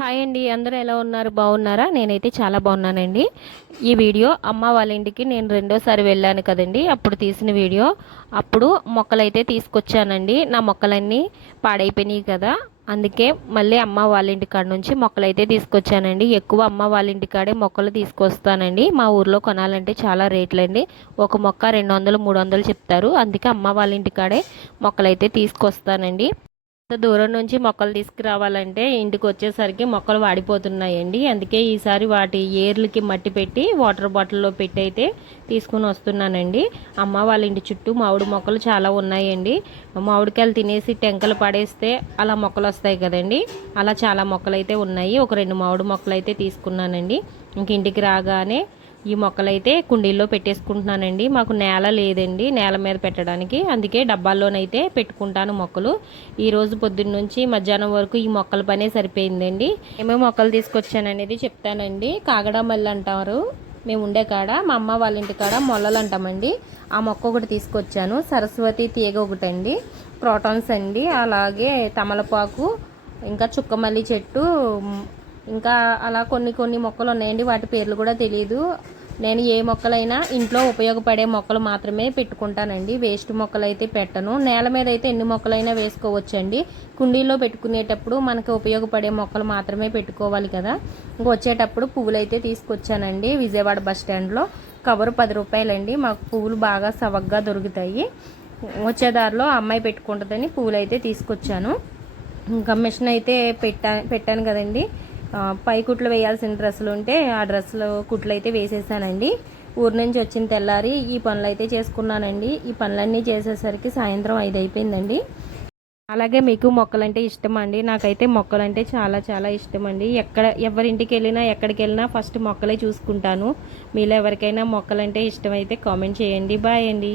Hi అండి అందరూ ఎలా ఉన్నారు? బాగున్నారా? నేనైతే చాలా బాగున్నానండి. ఈ వీడియో అమ్మ వాళ్ళ ఇంటికి నేను రెండోసారి వెళ్ళాను కదండి అప్పుడు తీసిన వీడియో. అప్పుడు మొక్కలైతే తీసుకొచ్చానండి. నా మొక్కలన్నీ పాడైపోయినాయి కదా అందుకే మళ్ళీ అమ్మ వాళ్ళ ఇంటి కాడ నుంచి మొక్కలైతే తీసుకొచ్చానండి. ఎక్కువ అమ్మ వాళ్ళ ఇంటికాడే మొక్కలు తీసుకొస్తానండి. మా ఊర్లో కొనాలంటే చాలా రేట్లండి. ఒక మొక్క రెండు వందలు మూడు వందలు చెప్తారు. అందుకే అమ్మ వాళ్ళ ఇంటికాడే మొక్కలైతే తీసుకొస్తానండి. దూరం నుంచి మొక్కలు తీసుకురావాలంటే ఇంటికి వచ్చేసరికి మొక్కలు వాడిపోతున్నాయండి. అందుకే ఈసారి వాటి ఏర్లకి మట్టి పెట్టి వాటర్ బాటిల్లో పెట్టి అయితే తీసుకుని వస్తున్నానండి. అమ్మ వాళ్ళ ఇంటి చుట్టూ మామిడి మొక్కలు చాలా ఉన్నాయండి. మామిడికాయలు తినేసి టెంకలు పడేస్తే అలా మొక్కలు వస్తాయి కదండి. అలా చాలా మొక్కలు అయితే ఉన్నాయి. ఒక రెండు మామిడి మొక్కలు అయితే తీసుకున్నానండి. ఇంక ఇంటికి రాగానే ఈ మొక్కలైతే కుండీల్లో పెట్టేసుకుంటున్నానండి. మాకు నేల లేదండి నేల మీద పెట్టడానికి. అందుకే డబ్బాల్లోనైతే పెట్టుకుంటాను మొక్కలు. ఈరోజు పొద్దున్న నుంచి మధ్యాహ్నం వరకు ఈ మొక్కల పనే సరిపోయిందండి. ఏమేమి మొక్కలు తీసుకొచ్చాననేది చెప్తానండి. కాగడా మల్లి అంటారు. మేము ఉండే కాడ మా అమ్మ వాళ్ళ ఇంటి కాడ మొల్లలు అంటామండి. ఆ మొక్క ఒకటి తీసుకొచ్చాను. సరస్వతి తీగ ఒకటి అండి క్రోటాన్స్ అండి. అలాగే తమలపాకు ఇంకా చుక్కమల్లి చెట్టు ఇంకా అలా కొన్ని కొన్ని మొక్కలు ఉన్నాయండి. వాటి పేర్లు కూడా తెలియదు నేను ఏ మొక్కలైనా ఇంట్లో ఉపయోగపడే మొక్కలు మాత్రమే పెట్టుకుంటానండి. వేస్ట్ మొక్కలు అయితే పెట్టను. నేల మీద అయితే ఎన్ని మొక్కలైనా వేసుకోవచ్చండి. కుండీలో పెట్టుకునేటప్పుడు మనకి ఉపయోగపడే మొక్కలు మాత్రమే పెట్టుకోవాలి కదా. ఇంక వచ్చేటప్పుడు పువ్వులు అయితే తీసుకొచ్చానండి విజయవాడ బస్ స్టాండ్లో. కవరు పది రూపాయలండి. మాకు పువ్వులు బాగా సవగ్గా దొరుకుతాయి. వచ్చేదారిలో అమ్మాయి పెట్టుకుంటుందని పువ్వులు అయితే తీసుకొచ్చాను. ఇంకా మిషన్ అయితే పెట్టా పెట్టాను కదండి. పై కుట్లు వేయాల్సిన డ్రెస్సులు ఉంటే ఆ డ్రెస్సులు కుట్లు అయితే వేసేసానండి. ఊరి నుంచి వచ్చిన తెల్లారి ఈ పనులు అయితే చేసుకున్నానండి. ఈ పనులన్నీ చేసేసరికి సాయంత్రం ఐదు అయిపోయిందండి. అలాగే మీకు మొక్కలంటే ఇష్టం అండి నాకైతే మొక్కలంటే చాలా చాలా ఇష్టం అండి ఎక్కడ ఎవరింటికి వెళ్ళినా ఎక్కడికి వెళ్ళినా ఫస్ట్ మొక్కలే చూసుకుంటాను. మీలో ఎవరికైనా మొక్కలంటే ఇష్టమైతే కామెంట్ చేయండి. బాయ్ అండి.